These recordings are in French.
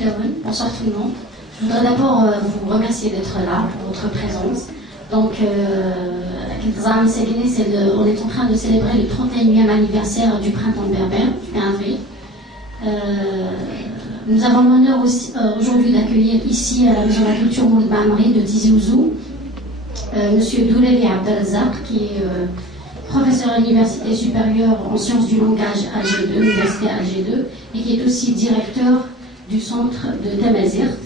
Bonsoir tout le monde. Je voudrais d'abord vous remercier d'être là, pour votre présence. Donc, on est en train de célébrer le 31e anniversaire du printemps berbère, fin avril. Nous avons l'honneur aussi aujourd'hui d'accueillir ici à la Maison de la Culture Moulid Maamri de Tizi Ouzou, Monsieur Douleli Abdelazak, qui est professeur à l'Université supérieure en sciences du langage AG2, Université AG2, et qui est aussi directeur du centre de Tamazirt.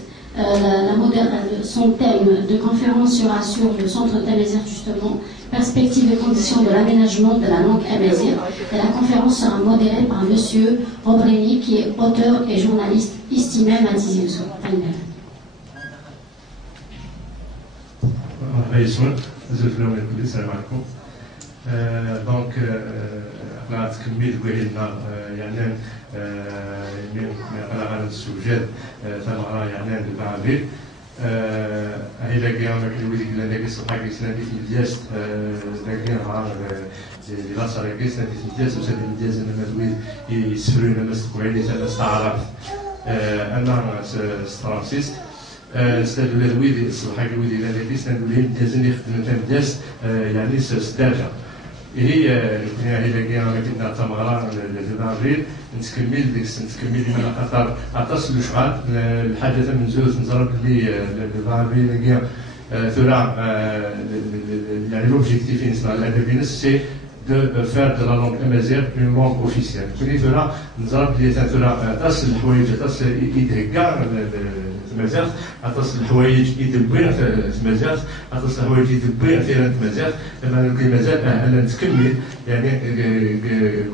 Son thème de conférence sera sur le centre Tamazirt, justement, perspectives et conditions de l'aménagement de la langue amazigh. Et la conférence sera modérée par Monsieur Robreni, qui est auteur et journaliste estimé à Tizi Ouzou. Donc, احنا تكميل قلنا يعني من على السوجات تمغرا يعني بالعربي هي كاع ما كنولي كلا داك الصباح كيسنا في الدياس داك نهار لا صار كيسنا في الدياس وساد الدياس انا مدوي يسفروا انا مستقبلي انا استعرف انا سترانسيست استاذ الويدي الصباح الويدي لا كيسنا نقول لهم ديازني خدمت الدياس يعني ستاجا هي كاع ما كنا تمغرا لافريل نتكمل من خاطر عطاس الشغال الحاجه من زوج نزرب لي لافريل كاع ثورا يعني لوبجيكتيف نسمع الادبي سي de faire de la langue amazigh une langue officielle. كوني ثورا نزرب لي ثورا عطاس الحوايج عطاس يدهكا تمازيغ عطاس الحوايج يدبر تمازيغ عطاس الحوايج يدبر في تمازيغ لما كاين مازال انا نتكمل يعني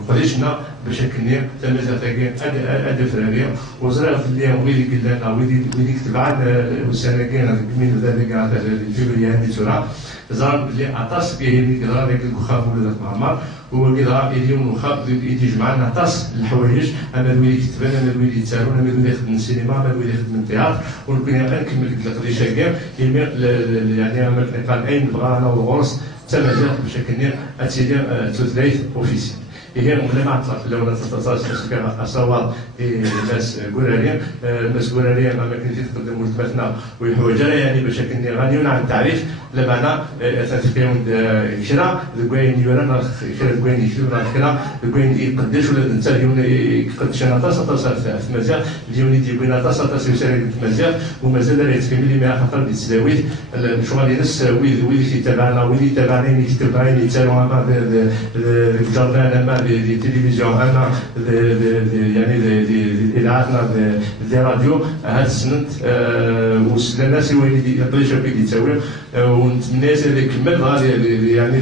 قديشنا بشكل نير تمازيغ تاكين ادب فراريه وزرع في اليوم ويدي قلنا ويدي كتب عن وسنه كاين هذاك من ذلك على الفيبري يعني ثورا زرع اللي عطاس كاين كذا هذاك الكخاف ولا معمر هو كذا اليوم وخاف يجمع لنا عطاس الحوايج انا الويلي كتبان انا الويلي يتسالون انا الويلي يخدم السينما انا الويلي يخدم التياتر ونكون غنكمل ديك القضيه كاع يعني قال اين بغا انا والغرس تمازيغ بشكل نير اتيدي توثلايث اوفيسيال هي مهمة عطلة لو نتصل أصوات الناس قرارية الناس قرارية ما كنتي تقدم ملتمسنا ويحوجنا يعني بشكل غني عن التعريف لمعنى تنتقيون كرا الكوين يورانا كرا الكوين يشوفنا كرا الكوين يقدش ولا نتساليون يقدش أنا تصل في مزيان اليوم يدي بينا تصل يسالي في مزيان ومازال يتكمل ما خاطر بالسلاويت الشغل ينس ويلي تبعنا ويلي تبعنا يتبعين يتسالوا مع الجردان دي تلفزيون انا يعني اذاعاتنا دي راديو هاد السنه الناس وين يقدروا يتساويو ونتمنى يكمل غادي يعني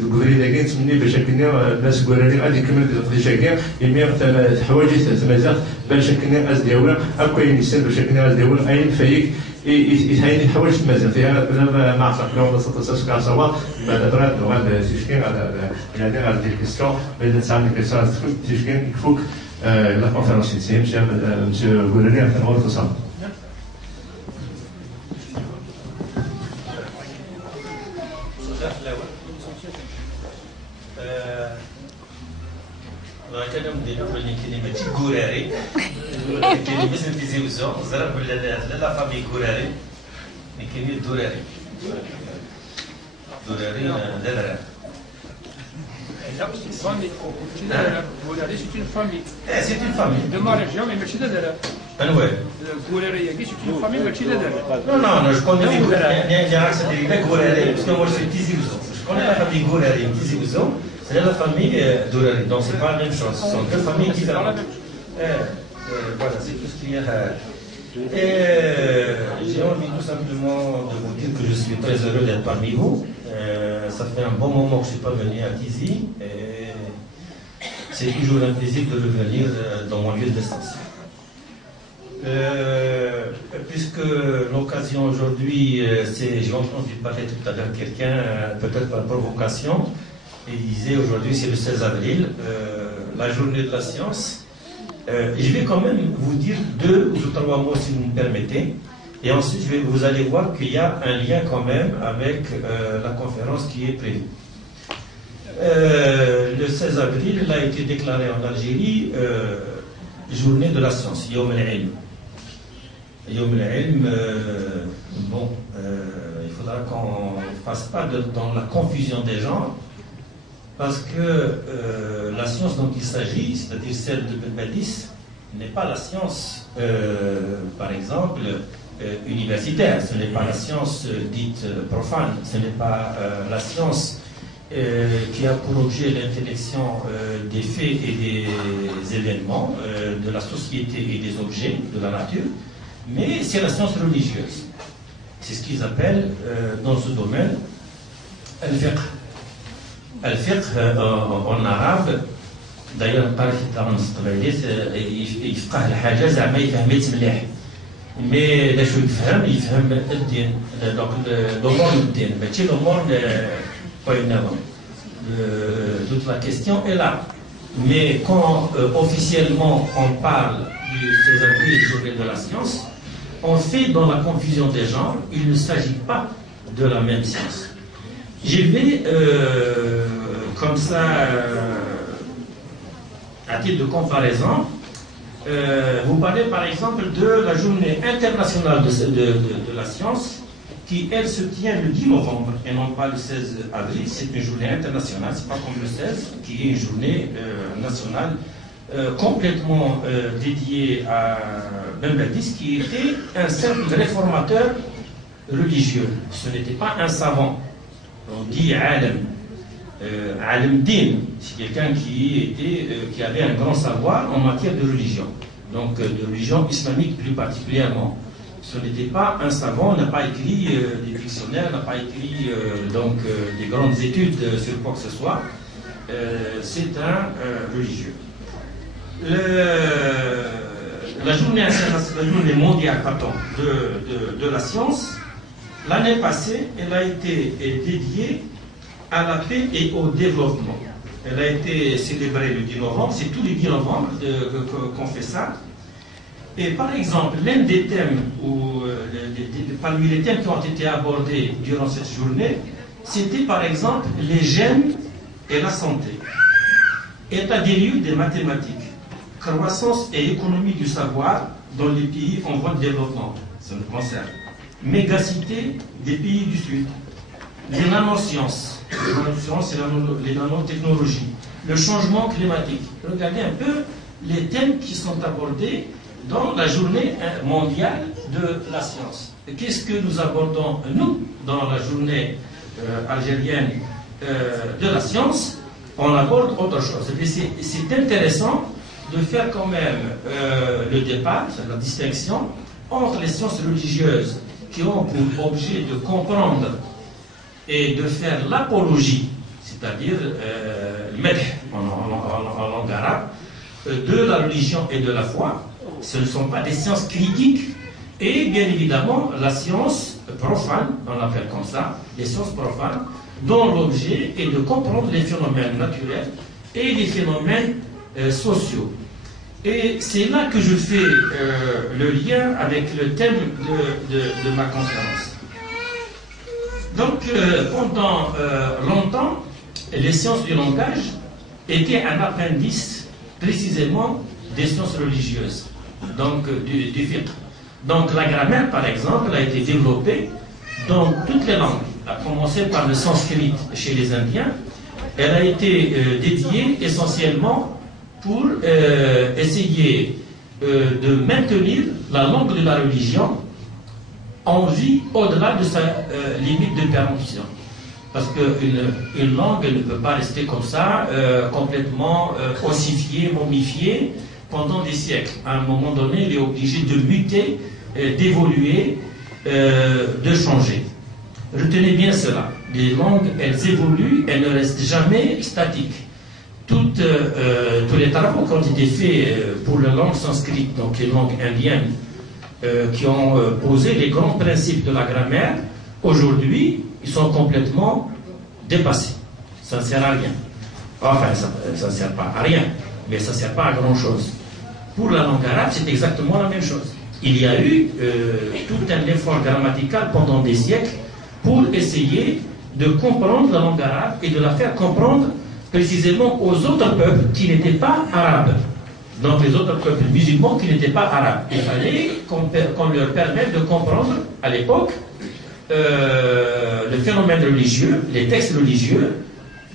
القدري داكين نتمنى باش كنا الناس قراري غادي يكمل القضيه كاع يمير الحوايج تمازيغ باش كنا از ديولا هكا يمسن باش كنا از ديولا اين فايك يتهيأ الحوايج تمازيغ فيها بلا ما عرفت لو ولا تصل كاع سوا بعد براد غاد تشكين يعني غاد دير كيستيون بين تعمل كيستيون تشكين يكفوك لا كونفيرونس يتسيم مسيو قراري عند اول تصل كانوا نديروا كلمة كوراري كلمة تيزي وزو زرب لا فامي كوراري كلمة دوراري دوراري لا c'est une famille. C'est une famille. De ma région, mais je suis d'Adara. Oui. C'est une famille, mais je suis d'Adara. Non, je connais les Gourari. Il y a des Gourari, parce que moi je suis Tizi Ouzou. Je connais la famille Gourari, Tizi Ouzou. C'est la famille Dourari, donc c'est pas la même chose. Ce sont deux familles différentes. Voilà, c'est tout ce qu'il y a. J'ai envie tout simplement de vous dire que je suis très heureux d'être parmi vous. Ça fait un bon moment que je ne suis pas venu à Tizi. C'est toujours un plaisir de revenir dans mon lieu de naissance. Puisque l'occasion aujourd'hui, j'ai entendu parler tout à l'heure quelqu'un, peut-être par provocation, il disait aujourd'hui c'est le 16 avril, la journée de la science. Je vais quand même vous dire 2 ou 3 mots si vous me permettez. Et ensuite, vous allez voir qu'il y a un lien quand même avec la conférence qui est prévue. Le 16 avril, il a été déclaré en Algérie journée de la science, Yom el-Ilm. Yom al-Ilm, bon, il faudra qu'on ne fasse pas dans la confusion des gens, parce que la science dont il s'agit, c'est-à-dire celle de Ben Badis, n'est pas la science, par exemple, universitaire, ce n'est pas la science dite profane, ce n'est pas la science qui a pour objet l'intellection des faits et des événements, de la société et des objets, de la nature, mais c'est la science religieuse. C'est ce qu'ils appellent dans ce domaine al-fiqh. Al-fiqh en arabe, d'ailleurs, القارئ تاع النص يفقه الحاجة زعما يفهم يتمليح. مي لا شو يفهم الدين، دونك الأمور الدين ماشي الأمور النظام. Toute la question est là. Mais quand officiellement on parle de ces avis journée de la science, on fait dans la confusion des genres, il ne s'agit pas de la même science. Je vais comme ça, à titre de comparaison, vous parlez par exemple de la journée internationale de la science qui, elle, se tient le 10 novembre et non pas le 16 avril. C'est une journée internationale, c'est pas comme le 16 qui est une journée nationale complètement dédiée à Ben Badis, qui était un simple réformateur religieux. Ce n'était pas un savant. On dit alim. Alim din, c'est quelqu'un qui avait un grand savoir en matière de religion, donc de religion islamique plus particulièrement. Ce n'était pas un savant, n'a pas écrit des dictionnaires, n'a pas écrit des grandes études sur quoi que ce soit. C'est un religieux. La journée mondiale de la science, l'année passée, elle a été dédiée à la paix et au développement. Elle a été célébrée le 10 novembre, c'est tous les 10 novembre qu'on fait ça. Et par exemple, l'un des thèmes, parmi les thèmes qui ont été abordés durant cette journée, c'était par exemple les gènes et la santé. État des lieux des mathématiques, croissance et économie du savoir dans les pays en voie de développement, ça nous concerne. Mégacité des pays du Sud, les nanosciences, les nanotechnologies, le changement climatique. Regardez un peu les thèmes qui sont abordés dans la journée mondiale de la science. Qu'est-ce que nous abordons, nous, dans la journée algérienne de la science? On aborde autre chose. C'est intéressant de faire quand même le débat, la distinction entre les sciences religieuses qui ont pour objet de comprendre et de faire l'apologie, c'est-à-dire le medh en langue arabe, de la religion et de la foi. Ce ne sont pas des sciences critiques, et bien évidemment la science profane, on l'appelle comme ça, les sciences profanes, dont l'objet est de comprendre les phénomènes naturels et les phénomènes sociaux. Et c'est là que je fais le lien avec le thème de ma conférence. Donc, pendant longtemps, les sciences du langage étaient un appendice précisément des sciences religieuses, donc du fiqh. Donc, la grammaire, par exemple, a été développée dans toutes les langues, à commencer par le sanskrit chez les Indiens. Elle a été dédiée essentiellement pour essayer de maintenir la langue de la religion en vie au-delà de sa limite de péremption. Parce qu'une langue ne peut pas rester comme ça, complètement ossifiée, momifiée, pendant des siècles. À un moment donné, elle est obligée de muter, d'évoluer, de changer. Retenez bien cela. Les langues, elles évoluent, elles ne restent jamais statiques. Tous les travaux qui ont été faits pour la langue sanscrite, donc les langues indiennes, qui ont posé les grands principes de la grammaire, aujourd'hui, ils sont complètement dépassés. Ça ne sert à rien. Enfin, ça ne sert pas à rien, mais ça ne sert pas à grand-chose. Pour la langue arabe, c'est exactement la même chose. Il y a eu tout un effort grammatical pendant des siècles pour essayer de comprendre la langue arabe et de la faire comprendre précisément aux autres peuples qui n'étaient pas arabes. donc les autres peuples musulmans qui n'étaient pas arabes. Il fallait qu'on leur permette de comprendre à l'époque le phénomène religieux, les textes religieux,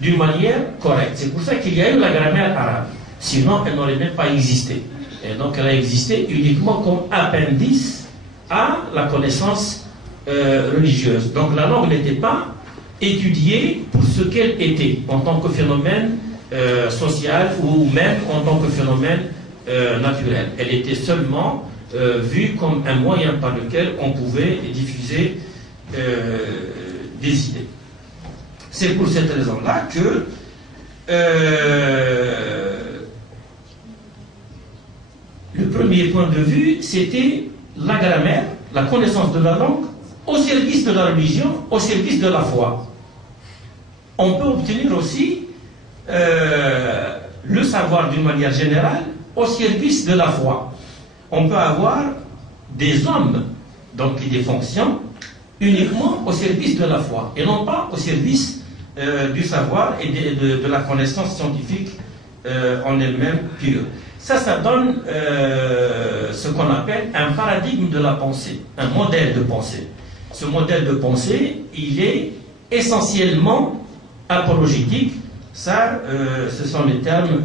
d'une manière correcte. C'est pour ça qu'il y a eu la grammaire arabe. Sinon, elle n'aurait même pas existé. Et donc, elle a existé uniquement comme appendice à la connaissance religieuse. Donc, la langue n'était pas étudiée pour ce qu'elle était, en tant que phénomène social ou même en tant que phénomène naturel. Elle était seulement vue comme un moyen par lequel on pouvait diffuser des idées. C'est pour cette raison-là que le premier point de vue, c'était la grammaire, la connaissance de la langue, au service de la religion, au service de la foi. On peut obtenir aussi le savoir d'une manière générale au service de la foi. On peut avoir des hommes, donc des fonctions, uniquement au service de la foi, et non pas au service du savoir et de la connaissance scientifique en elle-même pure. Ça donne ce qu'on appelle un paradigme de la pensée, un modèle de pensée. Ce modèle de pensée, il est essentiellement apologétique. Ça, ce sont les termes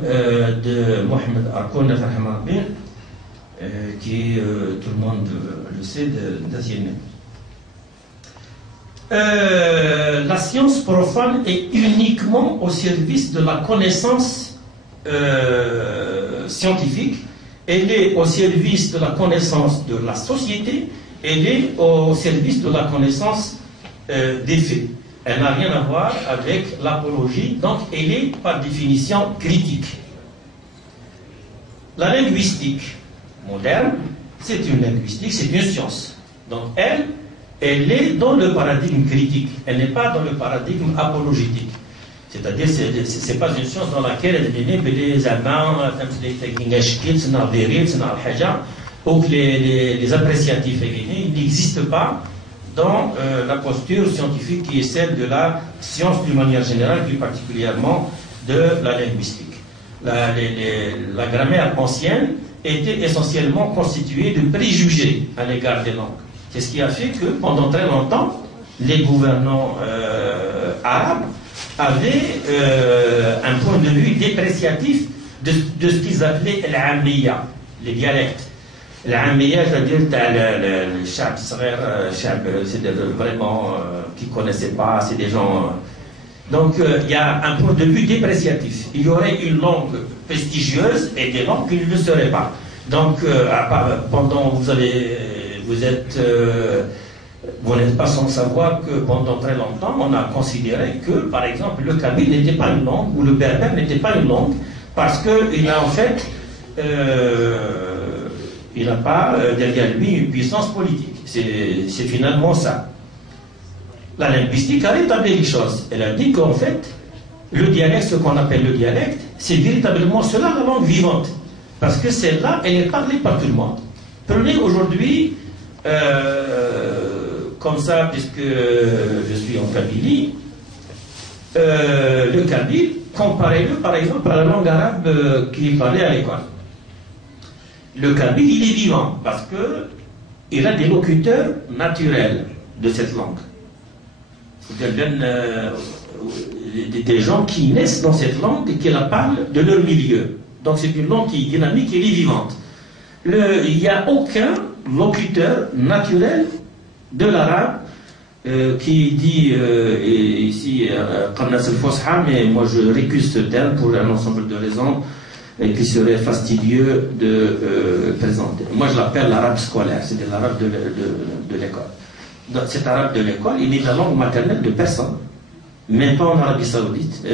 de Mohamed Arkoun, qui tout le monde le sait, d'Asienne. La science profane est uniquement au service de la connaissance scientifique. Elle est au service de la connaissance de la société. Elle est au service de la connaissance des faits. Elle n'a rien à voir avec l'apologie, donc elle est par définition critique. La linguistique moderne, c'est une linguistique, c'est une science. Donc elle est dans le paradigme critique, elle n'est pas dans le paradigme apologétique. C'est-à-dire que ce n'est pas une science dans laquelle elle est les Allemands, ou que les appréciatifs ils n'existent pas dans la posture scientifique qui est celle de la science d'une manière générale, plus particulièrement de la linguistique. La grammaire ancienne était essentiellement constituée de préjugés à l'égard des langues. C'est ce qui a fait que pendant très longtemps, les gouvernants arabes avaient un point de vue dépréciatif de ce qu'ils appelaient l'ammiya, les dialectes. L'ammiya, c'est-à-dire le chab, c'est vraiment qui ne connaissaient pas, c'est des gens. Donc il y a un point de vue dépréciatif. Il y aurait une langue prestigieuse et des langues qui ne le seraient pas. Donc pendant vous n'êtes pas sans savoir que pendant très longtemps, on a considéré que, par exemple, le kabyle n'était pas une langue, ou le berbère n'était pas une langue, parce qu'il a en fait, il n'a pas derrière lui une puissance politique. C'est finalement ça. La linguistique a rétabli les choses. Elle a dit qu'en fait, le dialecte, ce qu'on appelle le dialecte, c'est véritablement cela la langue vivante. Parce que celle-là, elle est parlée par tout le monde. Prenez aujourd'hui, comme ça, puisque je suis en Kabylie, le kabyle, comparez-le par exemple à la langue arabe qui est parlée à l'école. Le kabyle, il est vivant parce qu'il a des locuteurs naturels de cette langue. Des gens qui naissent dans cette langue et qui la parlent de leur milieu. Donc c'est une langue qui est dynamique et vivante. Il n'y a aucun locuteur naturel de l'arabe qui dit ici Qarnas al-Fosha, mais moi je récuse ce terme pour un ensemble de raisons qui serait fastidieux de présenter. Moi je l'appelle l'arabe scolaire, c'est de l'arabe de l'école. Cet arabe de l'école, il est la langue maternelle de personne, même pas en Arabie Saoudite.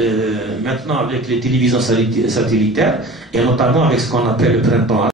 Maintenant avec les télévisions satellitaires et notamment avec ce qu'on appelle le printemps arabe.